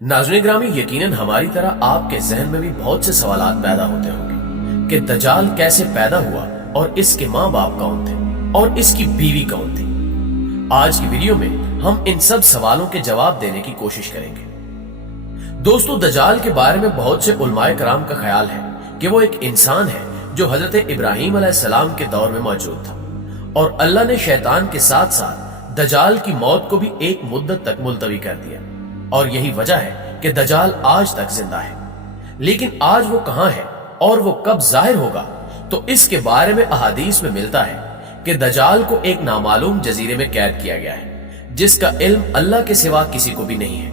नाज़रीन ग्रामी, यकीनन हमारी तरह आपके जहन में भी बहुत से सवालात पैदा होते होंगे कि दज्जाल कैसे पैदा हुआ और इसके माँ बाप कौन थे और इसकी बीवी कौन थी। आज की वीडियो में हम इन सब सवालों के जवाब देने की कोशिश करेंगे। दोस्तों, दज्जाल के बारे में बहुत से उलमाए कराम का ख्याल है कि वो एक इंसान है जो हजरत इब्राहीम अलैहिस्सलाम के दौर में मौजूद था और अल्लाह ने शैतान के साथ साथ दज्जाल की मौत को भी एक मुद्दत तक मुलतवी कर दिया और यही वजह है कि दज्जाल आज तक जिंदा है। लेकिन आज वो कहां है और वो कब जाहिर होगा, तो इसके बारे में अहादीस में मिलता है कि दज्जाल को एक नामालूम जजीरे में कैद किया गया है जिसका इल्म अल्लाह के सिवा किसी को भी नहीं है।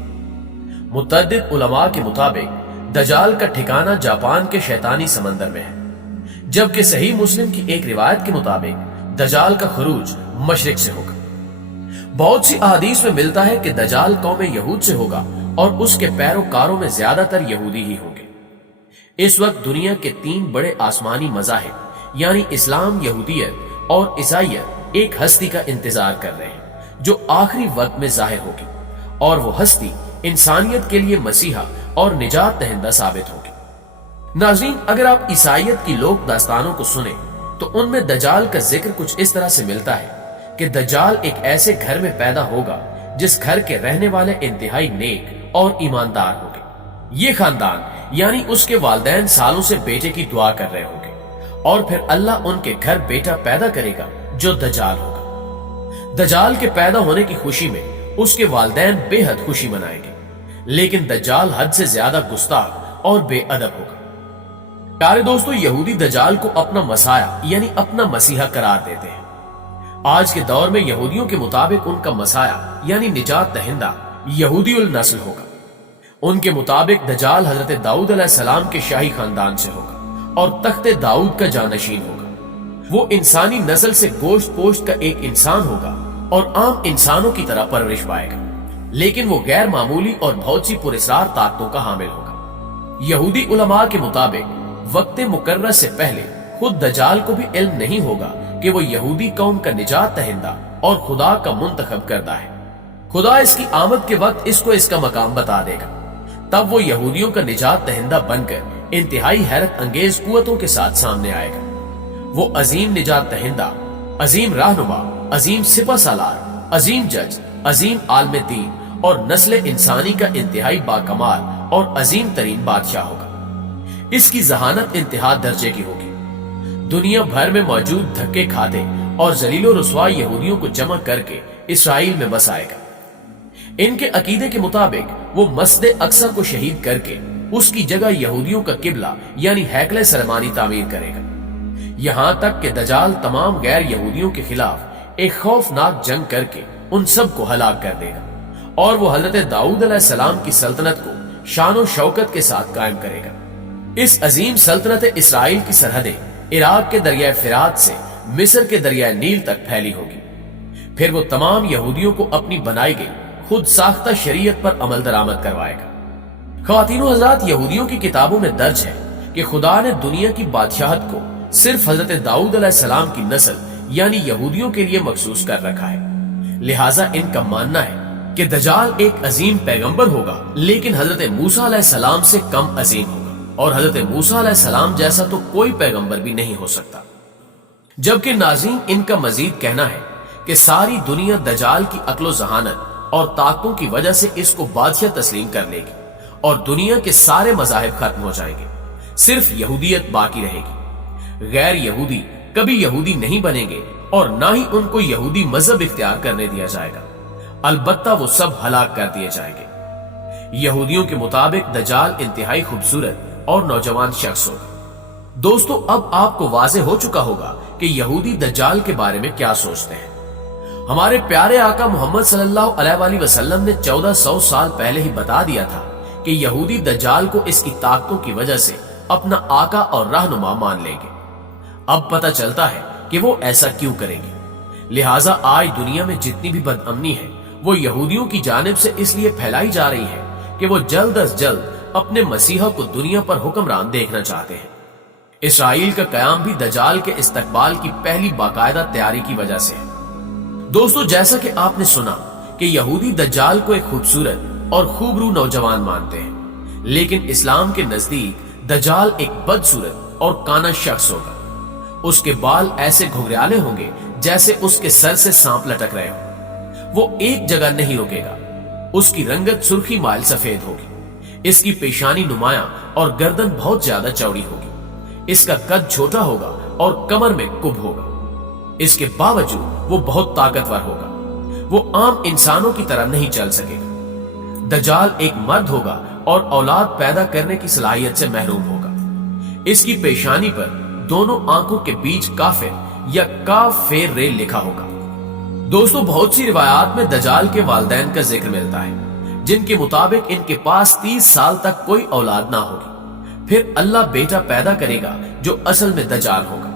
मुतअद्दिद उलमा के मुताबिक दज्जाल का ठिकाना जापान के शैतानी समंदर में है, जबकि सही मुस्लिम की एक रिवायत के मुताबिक दज्जाल का खुरूज मशरिक से होगा। बहुत सी अहादीस में मिलता है कि दज्जाल कौम यहूद से होगा और उसके पैरोकारों में ज्यादातर यहूदी ही होंगे। इस वक्त दुनिया के 3 बड़े आसमानी मज़ाहिब यानी इस्लाम, यहूदियत और ईसाईयत एक हस्ती का इंतजार कर रहे हैं जो आखिरी वक्त में जाहिर होगी और वो हस्ती इंसानियत के लिए मसीहा और निजात दहिंदा साबित होगी। नाज़रीन, अगर आप ईसाईयत की लोक दास्तानों को सुने तो उनमें दज्जाल का जिक्र कुछ इस तरह से मिलता है कि दज्जाल एक ऐसे घर में पैदा होगा जिस घर के रहने वाले इंतहाई नेक और ईमानदार होंगे। ये खानदान यानी उसके वालिदैन सालों से बेटे की दुआ कर रहे होंगे और फिर अल्लाह उनके घर बेटा पैदा करेगा जो दज्जाल होगा। दज्जाल के पैदा होने की खुशी में उसके वालिदैन बेहद खुशी मनाएंगे, लेकिन दज्जाल हद से ज्यादा गुस्ताख और बेअदब होगा। प्यारे दोस्तों, यहूदी दज्जाल को अपना मसाया यानी अपना मसीहा करार देते हैं। आज के दौर में यहूदियों के मुताबिक उनका मसाया यानी निजात दहिंदा यहूदीउल नस्ल होगा। उनके मुताबिक दज्जाल हजरत दाऊद अलैहिस्सलाम के शाही खानदान से होगा और तख्ते दाऊद का जानशीन होगा। वो इंसानी नस्ल से गोश्त पोश्त का एक इंसान होगा और आम इंसानों की तरह परवरिश पाएगा, लेकिन वो गैर मामूली और बहुत सी पुरस्कार ताकतों का हामिल होगा। यहूदी उलमा के मुताबिक वक्त मुकर्रर से पहले खुद दज्जाल को भी इल्म नहीं होगा कि वो यहूदी कौम का निजात दहिंदा और खुदा का मुंतखब करदा है। खुदा इसकी आमद के वक्त इसको इसका मकाम बता देगा, तब वो यहूदियों का निजात दहिंदा बनकर इंतहाई हैरत अंगेज कुव्वतों के साथ सामने आएगा। वो अजीम निजात दहिंदा, अजीम रहनुमा, अजीम सिपह सालार, अजीम जज, अजीम आलम दीन और नस्ल इंसानी का इंतहाई बाकमाल और अजीम तरीन बादशाह होगा। इसकी जहानत इंतहा दर्जे की होगी। दुनिया भर में मौजूद धक्के खाते और जलीलो रुसवा यहूदियों को जमा करके इसराइल में बसाएगा। इनके अकीदे के मुताबिक वो मस्जिद अक्सा को शहीद करके उसकी जगह यहूदियों का किबला यानी हैकले सलमानी तामीर करेगा। यहां तक कि दज्जाल तमाम गैर यहूदियों के खिलाफ एक खौफनाक जंग करके उन सब को हलाक कर देगा और वो हजरत दाऊद अलैहिस्सलाम की सल्तनत को शान शौकत के साथ कायम करेगा। इस अजीम सल्तनत इसराइल की सरहदें इराक के दरिया फिरात से मिस्र के दरिया नील तक फैली होगी। फिर वो तमाम यहूदियों को अपनी बनाई गई खुद साख्ता शरीयत पर अमल दरामद करवाएगा। ख्वातीनो हजरात, यहूदियों की किताबों में दर्ज है कि खुदा ने दुनिया की बादशाहत को सिर्फ हजरत दाऊद अलैहिस्सलाम की नस्ल यानी यहूदियों के लिए मखसूस कर रखा है। लिहाजा इनका मानना है कि दज्जाल एक अजीम पैगंबर होगा, लेकिन हजरत मूसा अलैहिस्सलाम से कम अजीम होगा और हजरत मूसा अलैहिस्सलाम जैसा तो कोई पैगंबर भी नहीं हो सकता। जबकि नाज़रीन, इनका मजीद कहना है कि सारी दुनिया दज्जाल की अक्लो जहानत और ताकतों की वजह से इसको बादशाह तस्लीम कर लेगी और दुनिया के सारे मज़ाहिब खत्म हो जाएंगे, सिर्फ यहूदियत बाकी रहेगी। गैर यहूदी कभी यहूदी नहीं बनेंगे और ना ही उनको यहूदी मजहब इख्तियार करने दिया जाएगा, अलबत्ता वो सब हलाक कर दिए जाएंगे। यहूदियों के मुताबिक दज्जाल इंतहाई खूबसूरत और नौजवान शख्स होगा। दोस्तों, अब आपको वाज़ेह हो चुका होगा कि यहूदी दज्जाल के बारे में क्या सोचते हैं। हमारे प्यारे आका मोहम्मद सल्लल्लाहु अलैहि वसल्लम ने 1400 साल पहले ही बता दिया था कि यहूदी दज्जाल को इसकी ताकतों की वजह से अपना आका और रहनुमा मान लेंगे। अब पता चलता है कि वो ऐसा क्यों करेंगे। लिहाजा आज दुनिया में जितनी भी बदअमनी है वो यहूदियों की जानिब से इसलिए फैलाई जा रही है कि वो जल्द अज जल्द अपने मसीहा को दुनिया पर हुक्मरान देखना चाहते हैं। इसराइल का कयाम भी दज्जाल के इस्तकबाल की पहली बाकायदा तैयारी की वजह से है। दोस्तों, जैसा कि आपने सुना कि यहूदी दज्जाल को एक खूबसूरत और खूबरू नौजवान मानते हैं, लेकिन इस्लाम के नजदीक दज्जाल एक बदसूरत और काना शख्स होगा। उसके बाल ऐसे घुंघराले होंगे जैसे उसके सर से सांप लटक रहे हो। वो एक जगह नहीं रुकेगा। उसकी रंगत सुर्खी माइल सफेद होगी। इसकी पेशानी नुमाया और गर्दन बहुत ज्यादा चौड़ी होगी। इसका कद छोटा होगा और कमर में कुब होगा। इसके बावजूद वो बहुत ताकतवर होगा। वो आम इंसानों की तरह नहीं चल सकेगा। दज्जाल एक मर्द होगा और औलाद पैदा करने की सलाहियत से महरूम होगा। इसकी पेशानी पर दोनों आंखों के बीच काफिर या काफेर रे लिखा होगा। दोस्तों, बहुत सी रिवायात में दज्जाल के वालिदैन का जिक्र मिलता है, जिनके मुताबिक इनके पास 30 साल तक कोई औलाद ना होगी। फिर अल्लाह बेटा पैदा करेगा जो असल में दज्जाल होगा।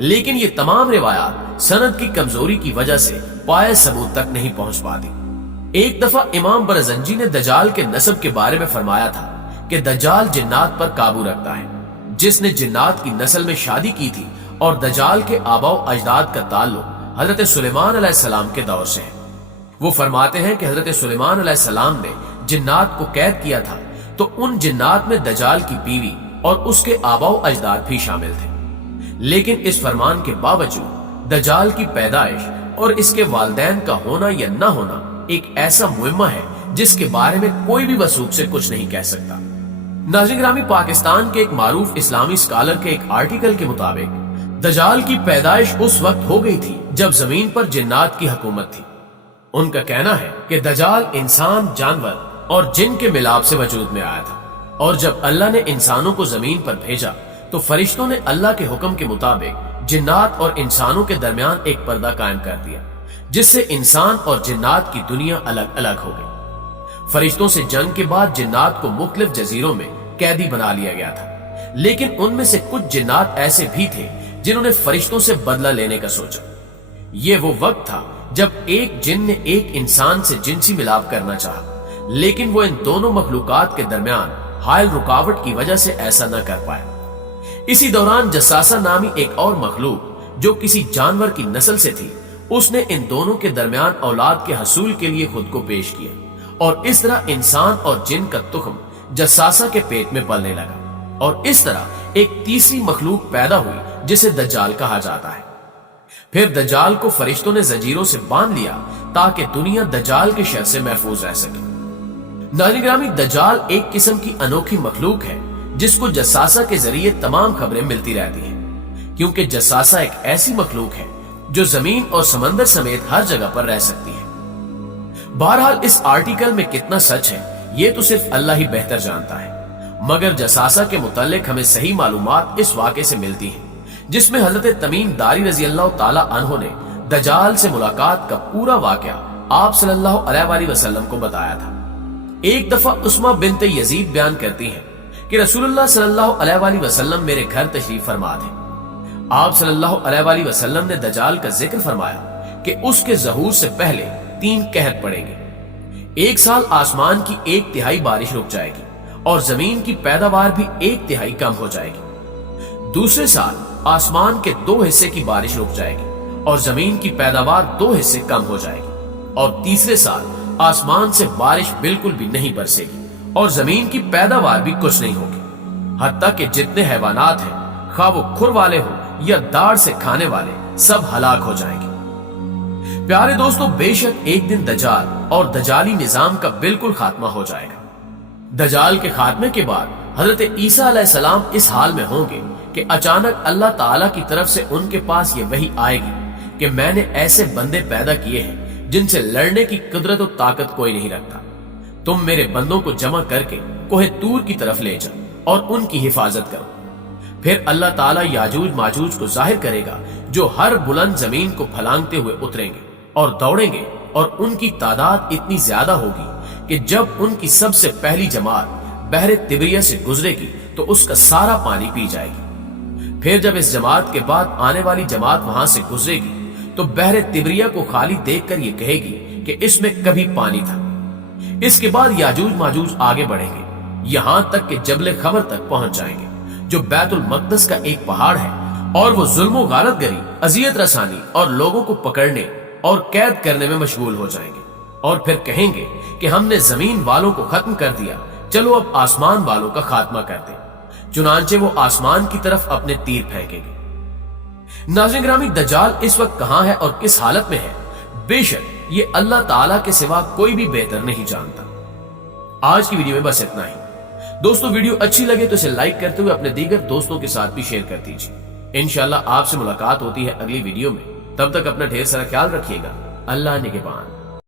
लेकिन ये तमाम रिवायात सनद की कमजोरी की वजह से पाए सबूत तक नहीं पहुंच पाती। एक दफा इमाम बरजंजी ने दज्जाल के नस्ब के बारे में फरमाया था कि दज्जाल जिन्नात पर काबू रखता है। जिसने जिन्नात की नस्ल में शादी की थी और दज्जाल के आबाओ अजदाद का ताल्लुक हजरत सुलेमान अलैहिस्सलाम के दौर से है। वो फरमाते हैं कि हजरत सुलेमान अलैहिस्सलाम ने जिन्नात को कैद किया था, तो उन जिन्नात में दज्जाल की बीवी और उसके आबाओ अजदाद भी शामिल थे। लेकिन इस फरमान के बावजूद दज्जाल की पैदाइश और इसके वालिदैन का होना या न होना एक ऐसा मुइम्मा है जिसके बारे में कोई भी वसूख से कुछ नहीं कह सकता। नाज़रीन ग्रामी, पाकिस्तान के एक मारूफ इस्लामी स्कॉलर के एक आर्टिकल के मुताबिक दज्जाल की पैदाइश उस वक्त हो गई थी जब जमीन पर जिन्नात की हुकूमत थी। उनका कहना है कि दज्जाल इंसान, जानवर और जिन के मिलाप से वजूद में आया था, और जब अल्लाह ने इंसानों को जमीन पर भेजा तो फरिश्तों ने अल्लाह के हुक्म के मुताबिक जिन्नात और इंसानों के दरमियान एक पर्दा कायम कर दिया, जिससे इंसान और जिन्नात की दुनिया अलग अलग हो गई। फरिश्तों से जंग के बाद जिन्नात को मुख्तलिफ जजीरों में कैदी बना लिया गया था, लेकिन उनमें से कुछ जिन्नात ऐसे भी थे जिन्होंने फरिश्तों से बदला लेने का सोचा। ये वो वक्त था जब एक जिन ने एक इंसान से जिनसी मिलाप करना चाहा, लेकिन वो इन दोनों मखलूकात के दरमियान हायल रुकावट की वजह से ऐसा न कर पाया। इसी दौरान जसासा नामी एक और मखलूक जो किसी जानवर की नस्ल से थी, उसने इन दोनों के दरमियान औलाद के हसूल के लिए खुद को पेश किया, और इस तरह इंसान और जिन का तुखम जसासा के पेट में पलने लगा, और इस तरह एक तीसरी मखलूक पैदा हुई जिसे दज्जाल कहा जाता है। फिर दज्जाल को फरिश्तों ने जंजीरों से बांध लिया ताकि दुनिया दज्जाल के शर से महफूज रह सके। नाज़रीन ग्रामी, दज्जाल एक किस्म की अनोखी मखलूक है जिसको जसासा के जरिए तमाम खबरें मिलती रहती हैं, क्योंकि जसासा एक ऐसी मखलूक है जो जमीन और समंदर समेत हर जगह पर रह सकती है। बहरहाल इस आर्टिकल में कितना सच है ये तो सिर्फ अल्लाह ही बेहतर जानता है, मगर जसासा के मुतालिक हमें सही मालूमात इस वाक़े से मिलती हैं जिसमें हजरत तमीम दारी रजी अल्लाह ताला अन्हो ने दज्जाल से मुलाकात का पूरा वाक़या आप सल्लल्लाहु अलैहि वसल्लम को बताया था। एक दफा उस्मा बिन्त यजीद बयान करती हैं कि रसूलुल्लाह सल्लल्लाहु अलैहि वसल्लम मेरे घर तशरीफ फरमा थे। आप सल्लल्लाहु अलैहि वसल्लम ने दज्जाल का जिक्र फरमाया कि उसके ज़हूर से पहले 3 कहर पड़ेंगे। 1 साल आसमान की 1/3 बारिश रुक जाएगी और जमीन की पैदावार भी 1/3 कम हो जाएगी। दूसरे साल आसमान के 2 हिस्से की बारिश रुक जाएगी और जमीन की पैदावार 2 हिस्से कम हो जाएगी। और तीसरे साल आसमान से बारिश बिल्कुल भी नहीं बरसेगी और जमीन की पैदावार भी कुछ नहीं होगी। हत्ता कि जितने हैवानात हैं, खा वो खुर वाले हो या दाढ़ से खाने वाले, सब हलाक हो जाएंगे। प्यारे दोस्तों, बेशक एक दिन दज्जाल और दज्जाली निजाम का बिल्कुल खात्मा हो जाएगा। दज्जाल के खात्मे के बाद हजरत ईसा अलैहिस्सलाम इस हाल में होंगे कि अचानक अल्लाह ताला की तरफ से उनके पास ये वही आएगी कि मैंने ऐसे बंदे पैदा किए हैं जिनसे लड़ने की कुदरत और ताकत कोई नहीं रखता। तुम मेरे बंदों को जमा करके कोहे तूर की तरफ ले जाओ और उनकी हिफाजत करो। फिर अल्लाह ताला याजूज माजूज को जाहिर करेगा जो हर बुलंद जमीन को फलांगते हुए उतरेंगे और दौड़ेंगे, और उनकी तादाद इतनी ज्यादा होगी कि जब उनकी सबसे पहली जमात बहरे तिब्रिया से गुजरेगी तो उसका सारा पानी पी जाएगी। फिर जब इस जमात के बाद आने वाली जमात वहां से गुजरेगी तो बहरे तिब्रिया को खाली देखकर ये कहेगी कि इसमें कभी पानी था। इसके बाद याजूज माजूज आगे बढ़ेंगे यहां तक कि जबले खबर तक पहुंच जाएंगे, जो बैतुल मकदस का एक पहाड़ है, और वो जुल्म गारतगरी, अजियत रसानी और लोगों को पकड़ने और कैद करने में मशगूल हो जाएंगे। और फिर कहेंगे कि हमने जमीन वालों को खत्म कर दिया, चलो अब आसमान वालों का खात्मा कर दें। चुनांचे वो आसमान की तरफ अपने तीर फेंकेंगे। नाज़रीन गिरामी, दज्जाल इस वक्त कहां है और किस हालत में है, बेशक ये अल्लाह ताला के सिवा कोई भी बेहतर नहीं जानता। आज की वीडियो में बस इतना ही। दोस्तों, वीडियो अच्छी लगे तो इसे लाइक करते हुए अपने दीगर दोस्तों के साथ भी शेयर कर दीजिए। इंशाल्लाह आपसे मुलाकात होती है अगली वीडियो में। तब तक अपना ढेर सारा ख्याल रखिएगा। अल्लाह निगहबान।